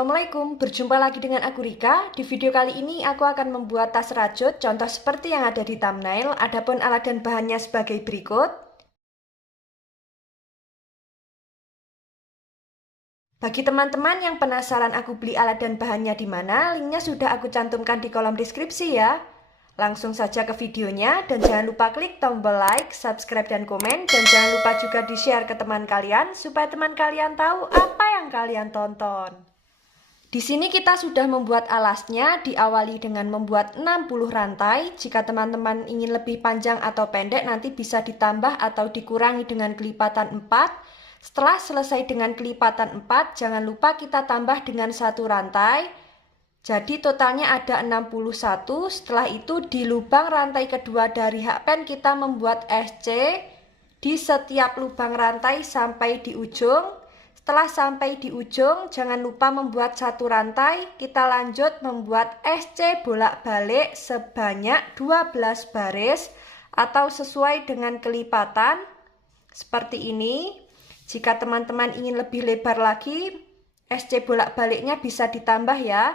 Assalamualaikum, berjumpa lagi dengan aku Rika. Di video kali ini aku akan membuat tas rajut, contoh seperti yang ada di thumbnail. Adapun alat dan bahannya sebagai berikut. Bagi teman-teman yang penasaran aku beli alat dan bahannya di mana, linknya sudah aku cantumkan di kolom deskripsi ya. Langsung saja ke videonya, dan jangan lupa klik tombol like, subscribe, dan komen. Dan jangan lupa juga di-share ke teman kalian, supaya teman kalian tahu apa yang kalian tonton. Di sini kita sudah membuat alasnya, diawali dengan membuat 60 rantai. Jika teman-teman ingin lebih panjang atau pendek, nanti bisa ditambah atau dikurangi dengan kelipatan 4. Setelah selesai dengan kelipatan 4, jangan lupa kita tambah dengan 1 rantai. Jadi totalnya ada 61. Setelah itu di lubang rantai kedua dari hakpen kita membuat SC di setiap lubang rantai sampai di ujung. Setelah sampai di ujung, jangan lupa membuat 1 rantai. Kita lanjut membuat SC bolak-balik sebanyak 12 baris atau sesuai dengan kelipatan seperti ini. Jika teman-teman ingin lebih lebar lagi, SC bolak-baliknya bisa ditambah ya.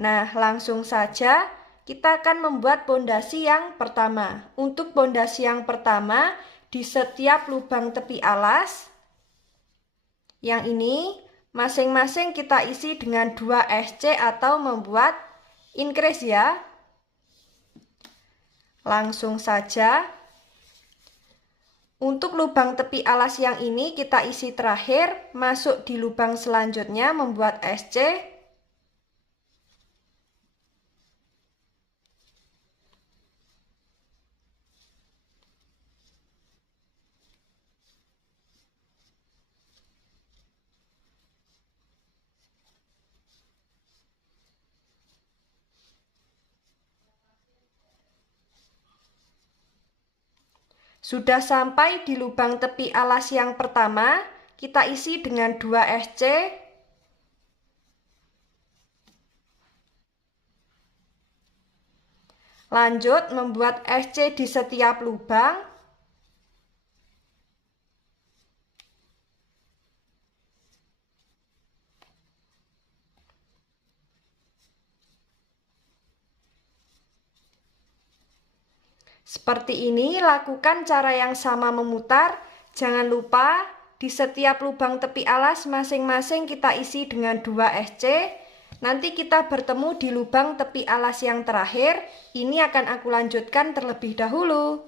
Nah, langsung saja kita akan membuat pondasi yang pertama. Untuk pondasi yang pertama, di setiap lubang tepi alas yang ini masing-masing kita isi dengan 2 SC atau membuat increase ya. Langsung saja. Untuk lubang tepi alas yang ini kita isi terakhir, masuk di lubang selanjutnya membuat SC. Sudah sampai di lubang tepi alas yang pertama, kita isi dengan 2 SC. Lanjut membuat SC di setiap lubang. Seperti ini, lakukan cara yang sama memutar. Jangan lupa di setiap lubang tepi alas masing-masing kita isi dengan 2 SC. Nanti kita bertemu di lubang tepi alas yang terakhir. Ini akan aku lanjutkan terlebih dahulu.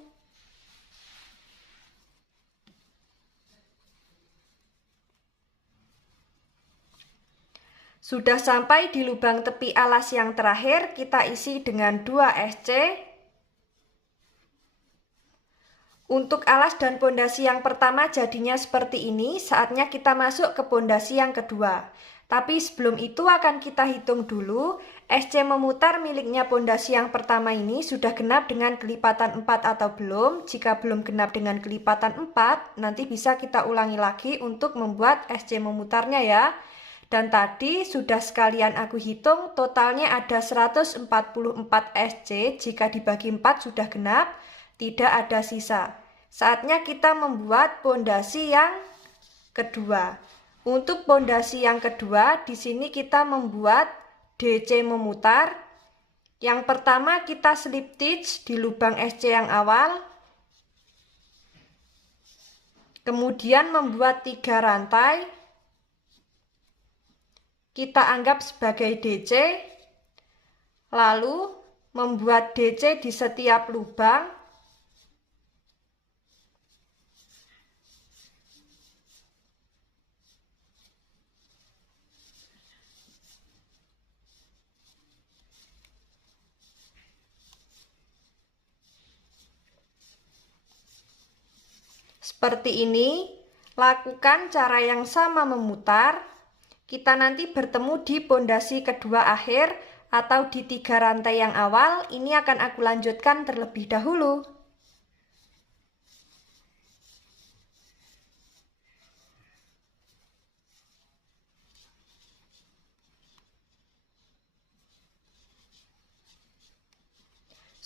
Sudah sampai di lubang tepi alas yang terakhir, kita isi dengan 2 SC. Untuk alas dan pondasi yang pertama jadinya seperti ini, saatnya kita masuk ke pondasi yang kedua. Tapi sebelum itu akan kita hitung dulu, SC memutar miliknya pondasi yang pertama ini sudah genap dengan kelipatan 4 atau belum. Jika belum genap dengan kelipatan 4, nanti bisa kita ulangi lagi untuk membuat SC memutarnya ya. Dan tadi sudah sekalian aku hitung, totalnya ada 144 SC, jika dibagi 4 sudah genap, tidak ada sisa. Saatnya kita membuat pondasi yang kedua. Untuk pondasi yang kedua, di sini kita membuat DC memutar. Yang pertama kita slip stitch di lubang SC yang awal. Kemudian membuat 3 rantai. Kita anggap sebagai DC. Lalu membuat DC di setiap lubang. Seperti ini, lakukan cara yang sama memutar. Kita nanti bertemu di pondasi kedua akhir atau di 3 rantai yang awal. Ini akan aku lanjutkan terlebih dahulu.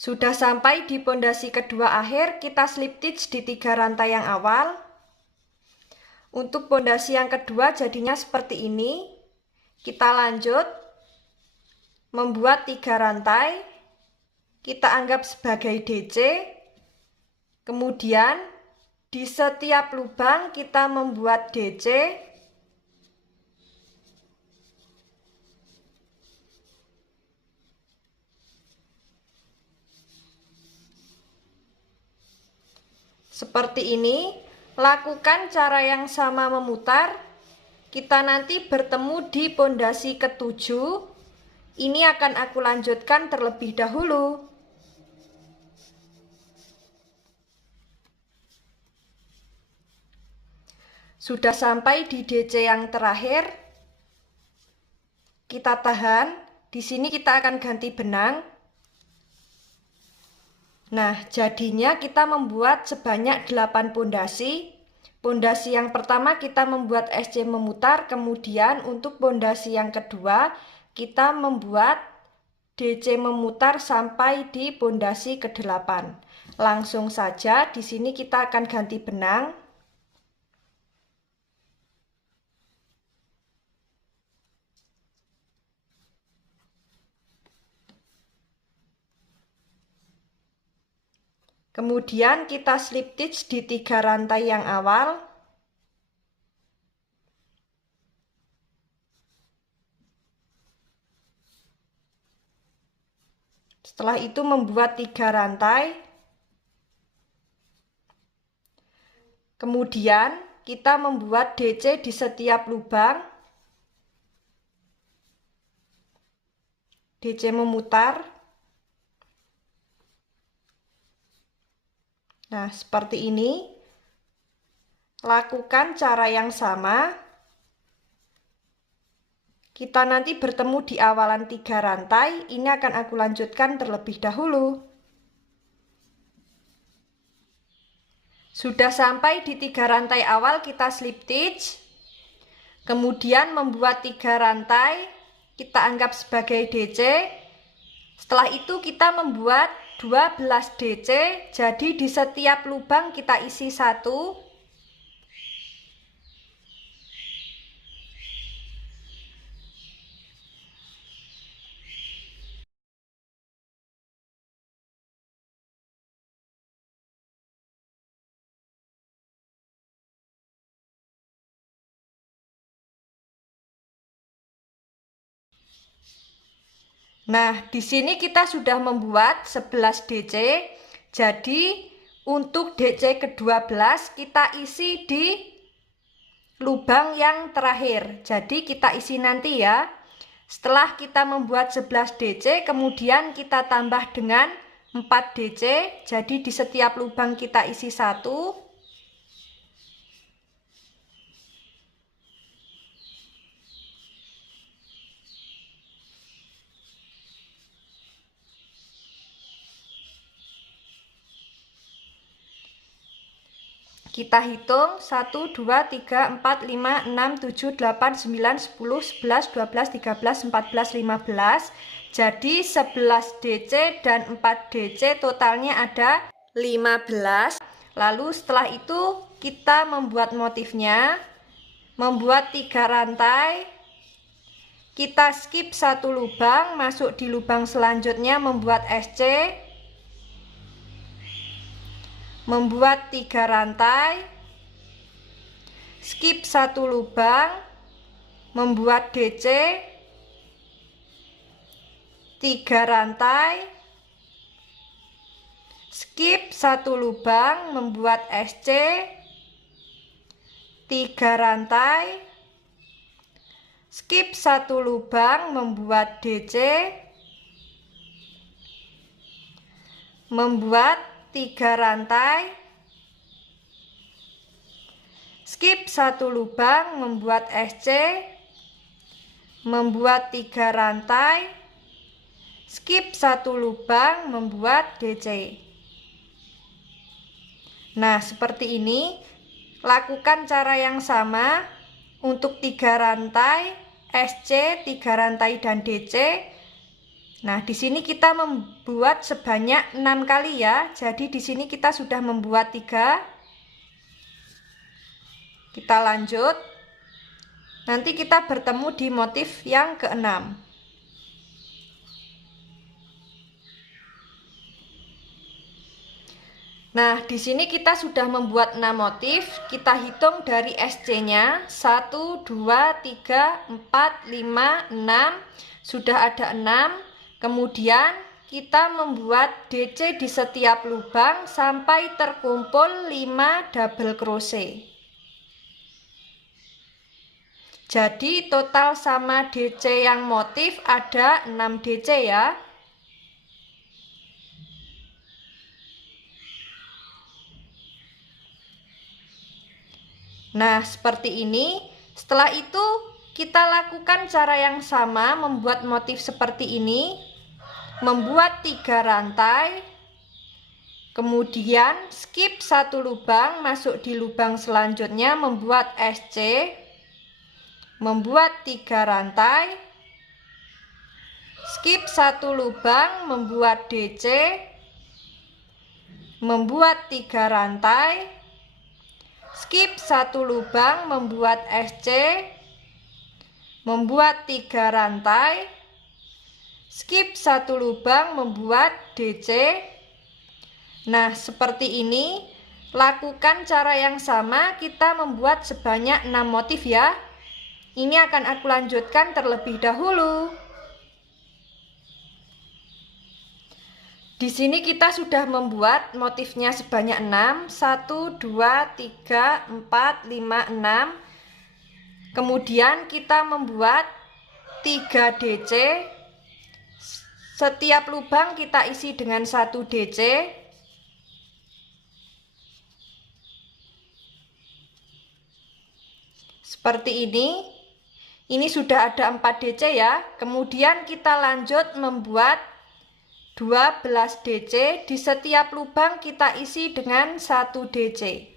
Sudah sampai di pondasi kedua akhir, kita slip stitch di 3 rantai yang awal. Untuk pondasi yang kedua jadinya seperti ini. Kita lanjut membuat 3 rantai. Kita anggap sebagai DC. Kemudian di setiap lubang kita membuat DC. Seperti ini, lakukan cara yang sama memutar. Kita nanti bertemu di pondasi ke-7. Ini akan aku lanjutkan terlebih dahulu. Sudah sampai di DC yang terakhir. Kita tahan. Di sini kita akan ganti benang. Nah, jadinya kita membuat sebanyak 8 pondasi. Pondasi yang pertama kita membuat SC memutar, kemudian untuk pondasi yang kedua kita membuat DC memutar sampai di pondasi ke-8. Langsung saja di sini kita akan ganti benang. Kemudian kita slip stitch di 3 rantai yang awal. Setelah itu membuat 3 rantai. Kemudian kita membuat DC di setiap lubang. DC memutar. Nah, seperti ini. Lakukan cara yang sama. Kita nanti bertemu di awalan 3 rantai. Ini akan aku lanjutkan terlebih dahulu. Sudah sampai di 3 rantai awal, kita slip stitch. Kemudian membuat 3 rantai. Kita anggap sebagai DC. Setelah itu kita membuat 12 DC, jadi di setiap lubang kita isi 1. Nah, di sini kita sudah membuat 11 DC. Jadi, untuk DC ke-12 kita isi di lubang yang terakhir. Jadi, kita isi nanti ya. Setelah kita membuat 11 DC, kemudian kita tambah dengan 4 DC. Jadi, di setiap lubang kita isi 1. Kita hitung 1, 2, 3, 4, 5, 6, 7, 8, 9, 10, 11, 12, 13, 14, 15. Jadi 11 DC dan 4 DC totalnya ada 15. Lalu setelah itu kita membuat motifnya. Membuat 3 rantai. Kita skip 1 lubang, masuk di lubang selanjutnya membuat SC. Membuat 3 rantai, skip 1 lubang, membuat DC, 3 rantai, skip 1 lubang, membuat SC, 3 rantai, skip 1 lubang, membuat DC, membuat 3 rantai, skip 1 lubang, membuat SC, membuat 3 rantai, skip 1 lubang, membuat DC. Nah, seperti ini. Lakukan cara yang sama untuk 3 rantai, SC, 3 rantai dan DC. Nah, di sini kita membuat sebanyak 6 kali ya. Jadi di sini kita sudah membuat 3. Kita lanjut. Nanti kita bertemu di motif yang keenam. Nah, di sini kita sudah membuat 6 motif. Kita hitung dari SC-nya 1, 2, 3, 4, 5, 6. Sudah ada 6. Kemudian kita membuat DC di setiap lubang sampai terkumpul 5 double crochet. Jadi total sama DC yang motif ada 6 DC ya. Nah, seperti ini. Setelah itu, kita lakukan cara yang sama, membuat motif seperti ini. Membuat 3 rantai. Kemudian, skip 1 lubang, masuk di lubang selanjutnya, membuat SC. Membuat 3 rantai. Skip 1 lubang, membuat DC. Membuat 3 rantai. Skip 1 lubang, membuat SC, membuat 3 rantai, skip 1 lubang, membuat DC. Nah, seperti ini. Lakukan cara yang sama, kita membuat sebanyak 6 motif ya. Ini akan aku lanjutkan terlebih dahulu. Di sini kita sudah membuat motifnya sebanyak 6. 1, 2, 3, 4, 5, 6. Kemudian kita membuat 3 DC. Setiap lubang kita isi dengan 1 DC. Seperti ini. Ini sudah ada 4 DC ya. Kemudian kita lanjut membuat 12 DC. Di setiap lubang kita isi dengan 1 DC.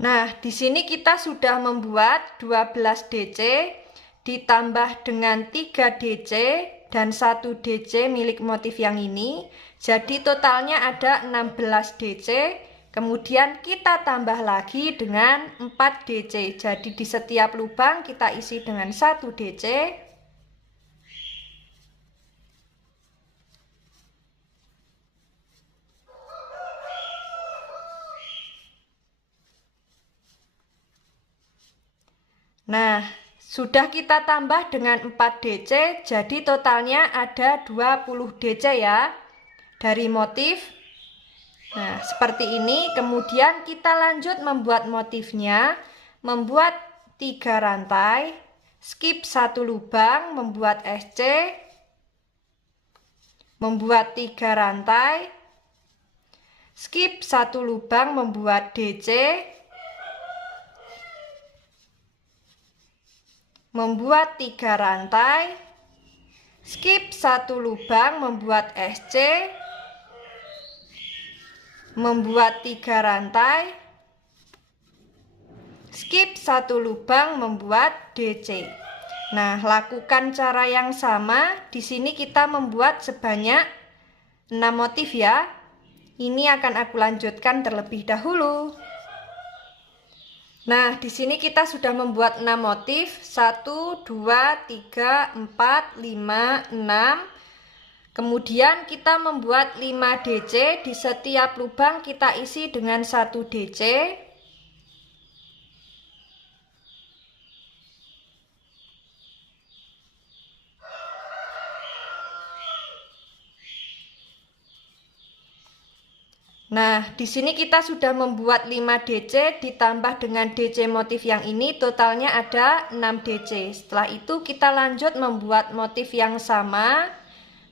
Nah, di sini kita sudah membuat 12 DC ditambah dengan 3 DC dan 1 DC milik motif yang ini. Jadi totalnya ada 16 DC. Kemudian kita tambah lagi dengan 4 DC. Jadi di setiap lubang kita isi dengan 1 DC. Nah, sudah kita tambah dengan 4 DC, jadi totalnya ada 20 DC ya dari motif. Nah, seperti ini. Kemudian kita lanjut membuat motifnya, membuat 3 rantai, skip 1 lubang, membuat SC, membuat 3 rantai, skip 1 lubang, membuat DC, membuat 3 rantai, skip 1 lubang, membuat SC, membuat 3 rantai, skip 1 lubang, membuat DC. Nah, lakukan cara yang sama. Di sini kita membuat sebanyak 6 motif ya. Ini akan aku lanjutkan terlebih dahulu. Nah, di sini kita sudah membuat 6 motif. 1, 2, 3, 4, 5, 6. Kemudian kita membuat 5 DC. Di setiap lubang kita isi dengan 1 DC. Nah, di sini kita sudah membuat 5 DC ditambah dengan DC motif yang ini, totalnya ada 6 DC. Setelah itu kita lanjut membuat motif yang sama,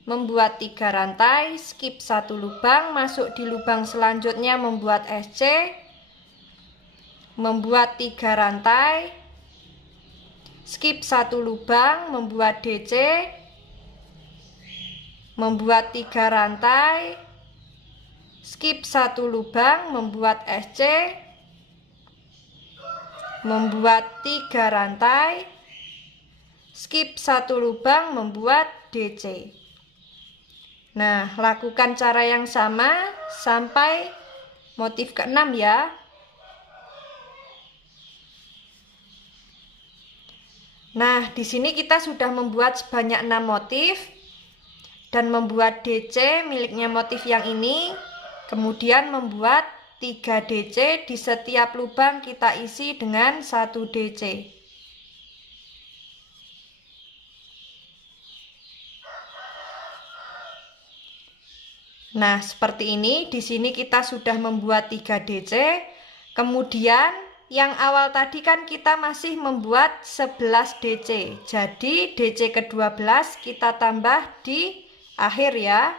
membuat 3 rantai, skip 1 lubang, masuk di lubang selanjutnya membuat SC, membuat 3 rantai, skip 1 lubang, membuat DC, membuat 3 rantai, skip 1 lubang, membuat SC, membuat 3 rantai, skip 1 lubang, membuat DC. Nah, lakukan cara yang sama sampai motif ke-6 ya. Nah, di sini kita sudah membuat sebanyak 6 motif dan membuat DC miliknya motif yang ini. Kemudian membuat 3 DC, di setiap lubang kita isi dengan 1 DC. Nah, seperti ini. Di sini kita sudah membuat 3 DC. Kemudian yang awal tadi kan kita masih membuat 11 DC. Jadi DC ke-12 kita tambah di akhir ya.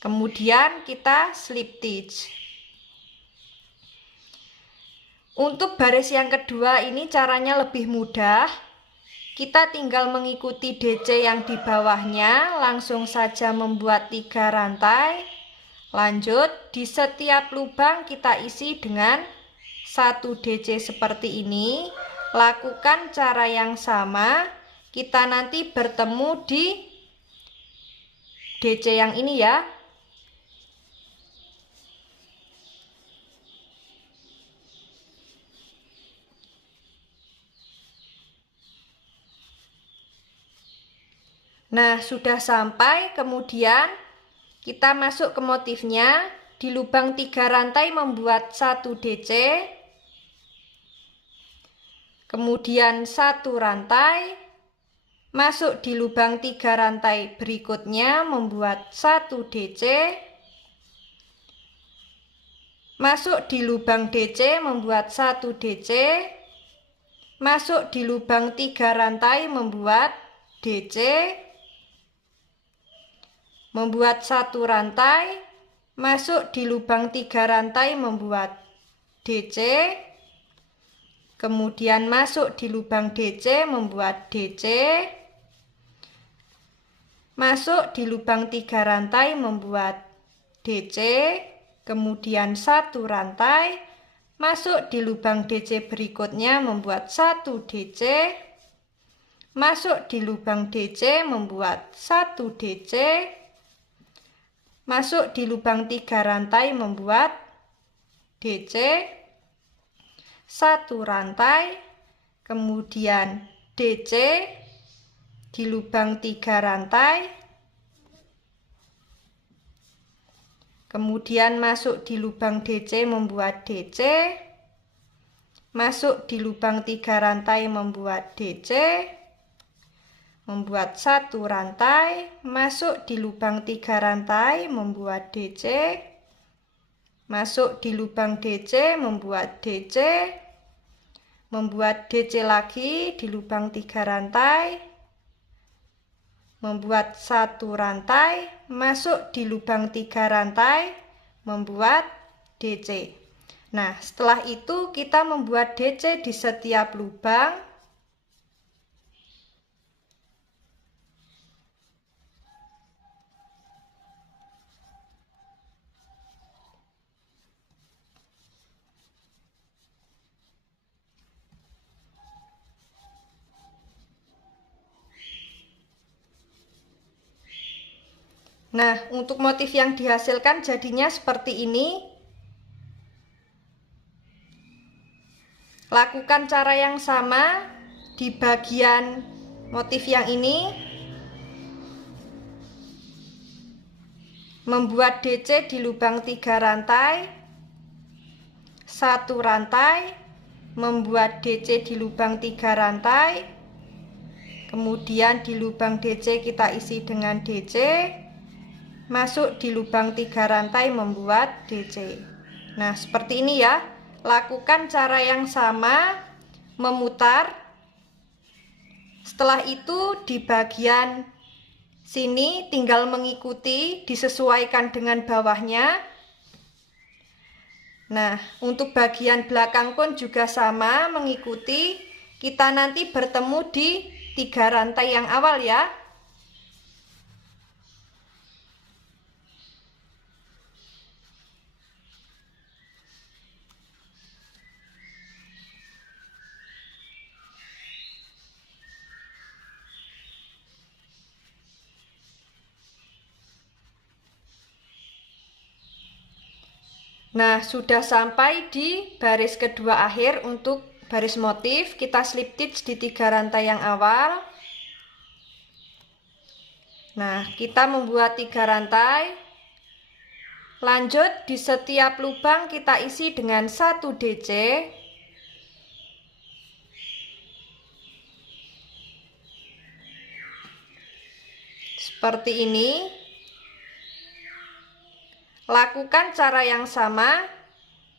Kemudian kita slip stitch. Untuk baris yang kedua ini caranya lebih mudah. Kita tinggal mengikuti DC yang di bawahnya, langsung saja membuat 3 rantai. Lanjut, di setiap lubang kita isi dengan 1 DC seperti ini. Lakukan cara yang sama, kita nanti bertemu di DC yang ini ya. Nah, sudah sampai, kemudian kita masuk ke motifnya. Di lubang 3 rantai membuat 1 DC, kemudian 1 rantai, masuk di lubang 3 rantai berikutnya membuat 1 DC, masuk di lubang DC membuat 1 DC, masuk di lubang 3 rantai membuat DC, membuat 1 rantai, masuk di lubang 3 rantai membuat DC, kemudian masuk di lubang DC membuat DC, masuk di lubang 3 rantai membuat DC, kemudian 1 rantai, masuk di lubang DC berikutnya membuat 1 DC, masuk di lubang DC membuat 1 DC, masuk di lubang 3 rantai membuat DC, 1 rantai, kemudian DC di lubang 3 rantai, kemudian masuk di lubang DC membuat DC, masuk di lubang 3 rantai membuat DC, membuat 1 rantai, masuk di lubang 3 rantai membuat DC, masuk di lubang DC membuat DC, membuat DC lagi di lubang 3 rantai, membuat 1 rantai, masuk di lubang 3 rantai membuat DC. Nah, setelah itu kita membuat DC di setiap lubang. Nah, untuk motif yang dihasilkan jadinya seperti ini. Lakukan cara yang sama di bagian motif yang ini. Membuat DC di lubang 3 rantai, 1 rantai, membuat DC di lubang 3 rantai, kemudian di lubang DC kita isi dengan DC, masuk di lubang 3 rantai membuat DC. Nah, seperti ini ya. Lakukan cara yang sama, memutar. Setelah itu di bagian sini tinggal mengikuti, disesuaikan dengan bawahnya. Nah, untuk bagian belakang pun juga sama, mengikuti. Kita nanti bertemu di 3 rantai yang awal ya. Nah, sudah sampai di baris kedua akhir. Untuk baris motif kita slip stitch di 3 rantai yang awal. Nah, kita membuat 3 rantai. Lanjut, di setiap lubang kita isi dengan 1 DC. Seperti ini. Lakukan cara yang sama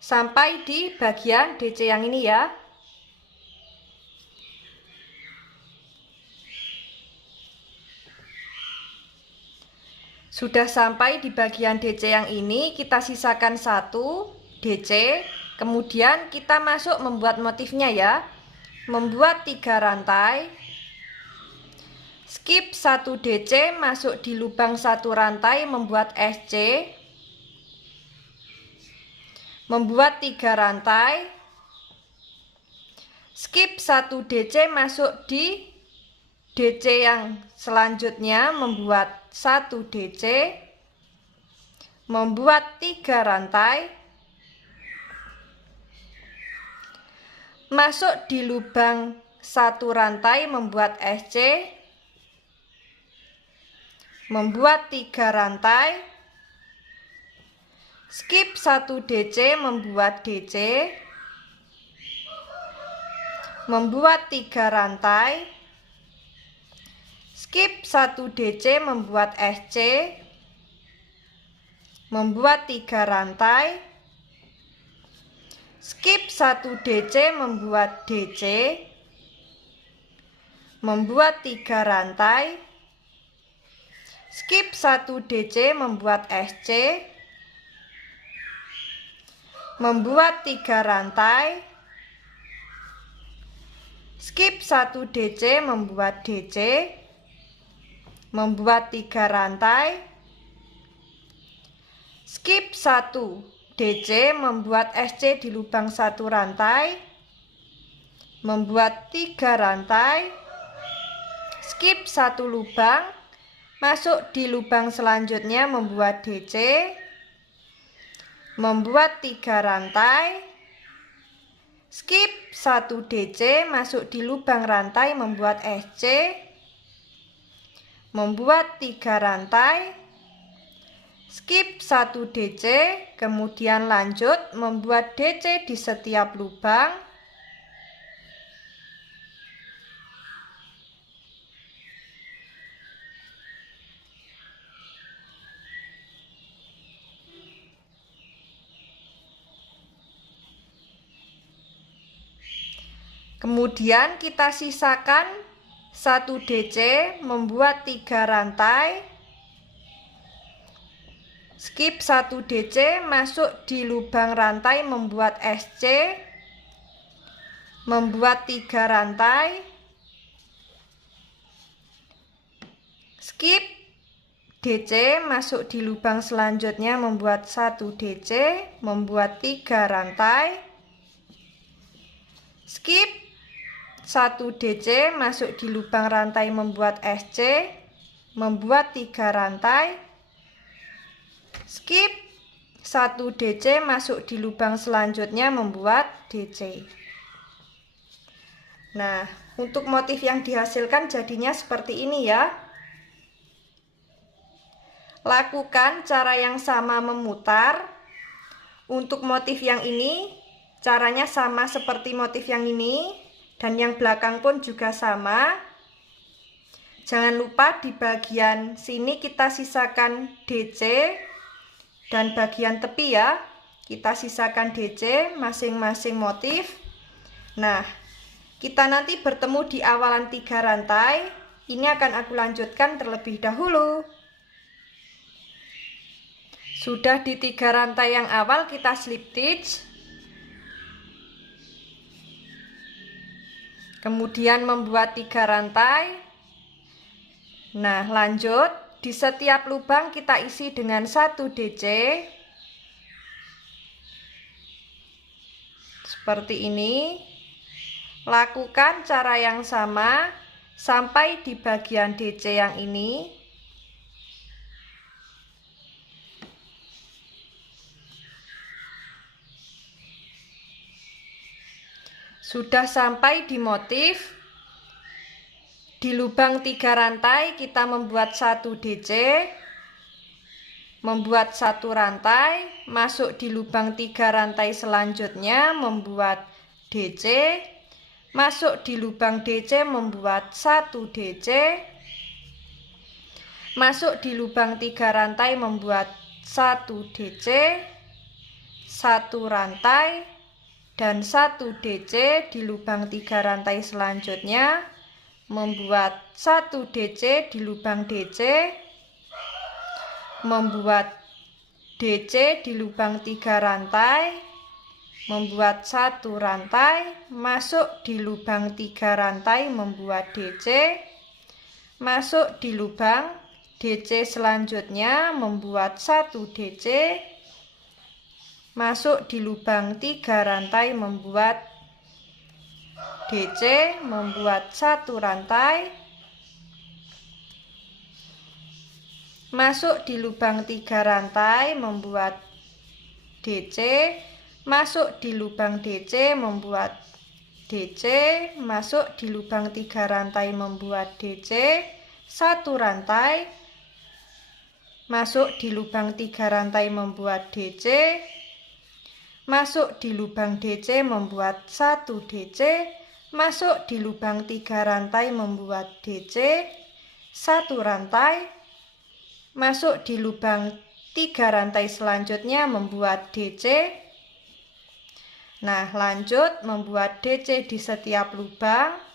sampai di bagian DC yang ini ya. Sudah sampai di bagian DC yang ini, kita sisakan 1 DC. Kemudian kita masuk membuat motifnya ya. Membuat 3 rantai. Skip 1 DC, masuk di lubang 1 rantai, membuat SC. Membuat 3 rantai. Skip 1 DC, masuk di DC yang selanjutnya, membuat 1 DC. Membuat 3 rantai. Masuk di lubang 1 rantai, membuat SC. Membuat 3 rantai. Skip 1 DC, membuat DC. Membuat 3 rantai. Skip 1 DC, membuat SC. Membuat 3 rantai. Skip 1 DC, membuat DC. Membuat 3 rantai. Skip 1 DC, membuat SC. Membuat 3 rantai. Skip 1 DC, membuat DC. Membuat 3 rantai. Skip 1 DC, membuat SC di lubang 1 rantai. Membuat 3 rantai. Skip 1 lubang. Masuk di lubang selanjutnya, membuat DC. Membuat 3 rantai. Skip 1 DC, masuk di lubang rantai, membuat SC. Membuat 3 rantai. Skip 1 DC, kemudian lanjut membuat DC di setiap lubang. Kemudian kita sisakan 1 DC, membuat 3 rantai. Skip 1 DC, masuk di lubang rantai, membuat SC. Membuat 3 rantai. Skip DC, masuk di lubang selanjutnya, membuat 1 DC. Membuat 3 rantai. Skip 1 DC, masuk di lubang rantai, membuat SC. Membuat 3 rantai. Skip 1 DC, masuk di lubang selanjutnya, membuat DC. Nah, untuk motif yang dihasilkan jadinya seperti ini ya. Lakukan cara yang sama memutar. Untuk motif yang ini caranya sama seperti motif yang ini. Dan yang belakang pun juga sama. Jangan lupa di bagian sini kita sisakan DC. Dan bagian tepi ya, kita sisakan DC masing-masing motif. Nah, kita nanti bertemu di awalan 3 rantai. Ini akan aku lanjutkan terlebih dahulu. Sudah di 3 rantai yang awal, kita slip stitch. Kemudian membuat 3 rantai. Nah, lanjut di setiap lubang kita isi dengan 1 DC. Seperti ini. Lakukan cara yang sama sampai di bagian DC yang ini. Sudah sampai di motif. Di lubang 3 rantai kita membuat 1 DC, membuat 1 rantai, masuk di lubang 3 rantai selanjutnya membuat DC, masuk di lubang DC membuat 1 DC, masuk di lubang 3 rantai membuat 1 DC, 1 rantai, dan 1 DC di lubang 3 rantai selanjutnya, membuat 1 DC di lubang DC, membuat DC di lubang 3 rantai, membuat 1 rantai, masuk di lubang 3 rantai membuat DC, masuk di lubang DC selanjutnya membuat 1 DC, masuk di lubang 3 rantai membuat DC, membuat 1 rantai, masuk di lubang 3 rantai membuat DC, masuk di lubang DC membuat DC, masuk di lubang 3 rantai membuat DC, 1 rantai, masuk di lubang 3 rantai membuat DC, masuk di lubang DC membuat 1 DC, masuk di lubang 3 rantai membuat DC, 1 rantai, masuk di lubang 3 rantai selanjutnya membuat DC. Nah, lanjut membuat DC di setiap lubang.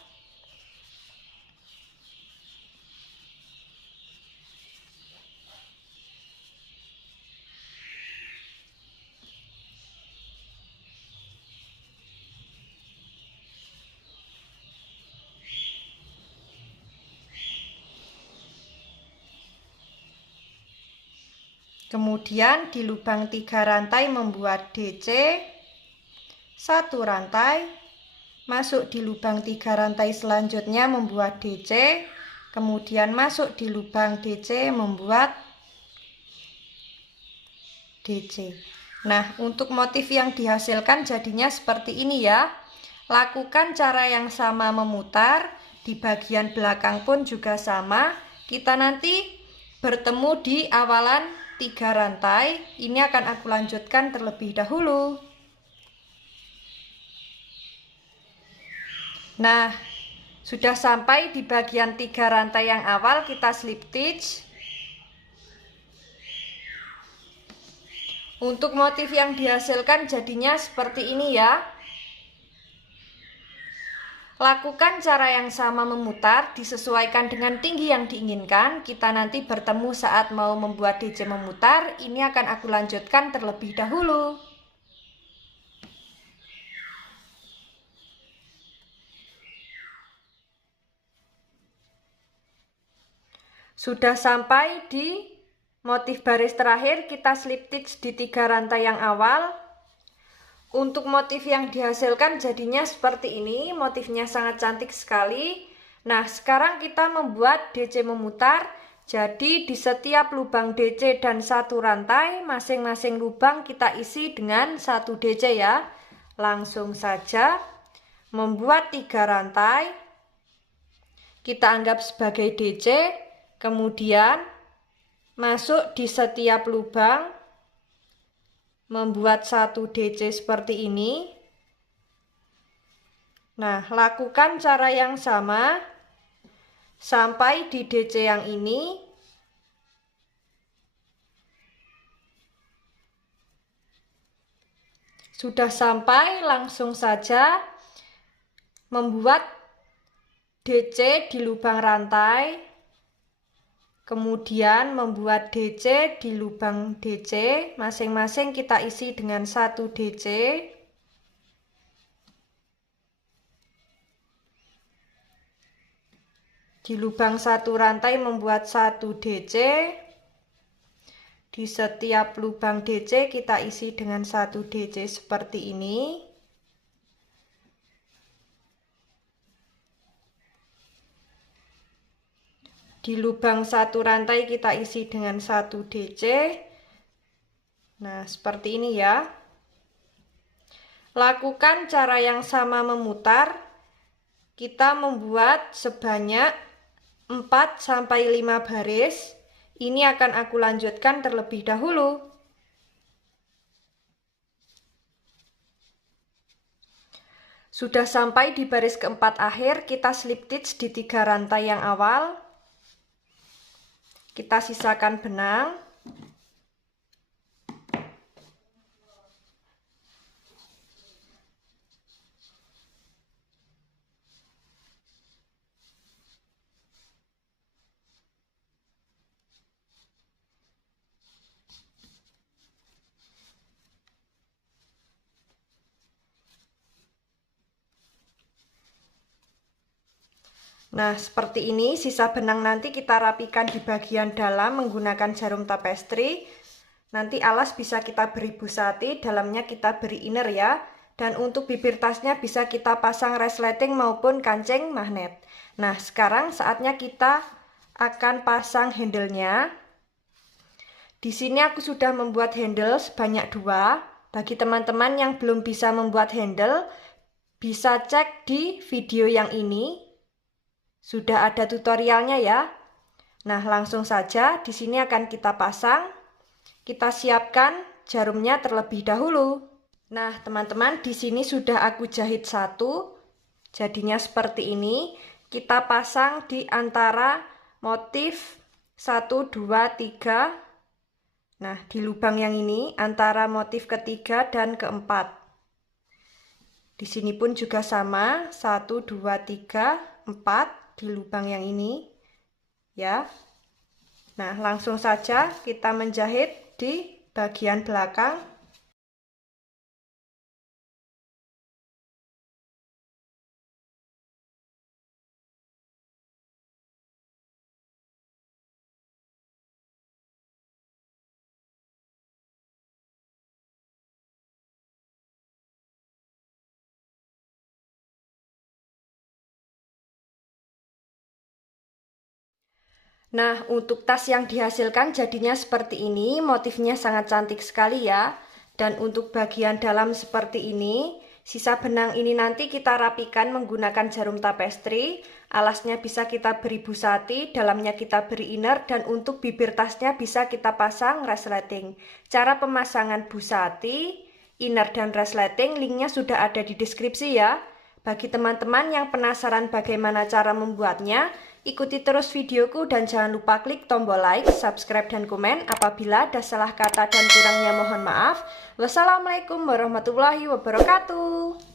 Kemudian di lubang 3 rantai membuat DC, 1 rantai, masuk di lubang 3 rantai selanjutnya membuat DC, kemudian masuk di lubang DC membuat DC. Nah, untuk motif yang dihasilkan jadinya seperti ini ya. Lakukan cara yang sama memutar, di bagian belakang pun juga sama. Kita nanti bertemu di awalan 3 rantai, ini akan aku lanjutkan terlebih dahulu. Nah, sudah sampai di bagian 3 rantai yang awal, kita slip stitch. Untuk motif yang dihasilkan jadinya seperti ini ya. Lakukan cara yang sama memutar, disesuaikan dengan tinggi yang diinginkan. Kita nanti bertemu saat mau membuat DC memutar. Ini akan aku lanjutkan terlebih dahulu. Sudah sampai di motif baris terakhir, kita slip stitch di 3 rantai yang awal. Untuk motif yang dihasilkan jadinya seperti ini, motifnya sangat cantik sekali. Nah, sekarang kita membuat DC memutar. Jadi di setiap lubang DC dan 1 rantai, masing-masing lubang kita isi dengan 1 DC ya. Langsung saja membuat 3 rantai. Kita anggap sebagai DC, kemudian masuk di setiap lubang, membuat 1 DC seperti ini. Nah, lakukan cara yang sama sampai di DC yang ini. Sudah sampai, langsung saja membuat DC di lubang rantai. Kemudian membuat DC di lubang DC, masing-masing kita isi dengan 1 DC. Di lubang 1 rantai membuat 1 DC. Di setiap lubang DC kita isi dengan 1 DC seperti ini. Di lubang 1 rantai kita isi dengan 1 DC. Nah, seperti ini ya. Lakukan cara yang sama memutar. Kita membuat sebanyak 4-5 baris. Ini akan aku lanjutkan terlebih dahulu. Sudah sampai di baris keempat akhir, kita slip stitch di 3 rantai yang awal. Kita sisakan benang. Nah, seperti ini sisa benang nanti kita rapikan di bagian dalam menggunakan jarum tapestri. Nanti alas bisa kita beri busati, dalamnya kita beri inner ya. Dan untuk bibir tasnya bisa kita pasang resleting maupun kancing magnet. Nah, sekarang saatnya kita akan pasang handle-nya. Di sini aku sudah membuat handle sebanyak 2. Bagi teman-teman yang belum bisa membuat handle, bisa cek di video yang ini. Sudah ada tutorialnya ya. Nah, langsung saja di sini akan kita pasang. Kita siapkan jarumnya terlebih dahulu. Nah, teman-teman, di sini sudah aku jahit 1. Jadinya seperti ini. Kita pasang di antara motif 1, 2, 3. Nah, di lubang yang ini antara motif ketiga dan keempat. Di sini pun juga sama, 1, 2, 3, 4 di lubang yang ini ya. Nah, langsung saja kita menjahit di bagian belakang. Nah, untuk tas yang dihasilkan jadinya seperti ini, motifnya sangat cantik sekali ya. Dan untuk bagian dalam seperti ini, sisa benang ini nanti kita rapikan menggunakan jarum tapestri. Alasnya bisa kita beri busati, dalamnya kita beri inner, dan untuk bibir tasnya bisa kita pasang resleting. Cara pemasangan busati, inner, dan resleting linknya sudah ada di deskripsi ya. Bagi teman-teman yang penasaran bagaimana cara membuatnya, ikuti terus videoku dan jangan lupa klik tombol like, subscribe, dan komen. Apabila ada salah kata dan kurangnya mohon maaf. Wassalamualaikum warahmatullahi wabarakatuh.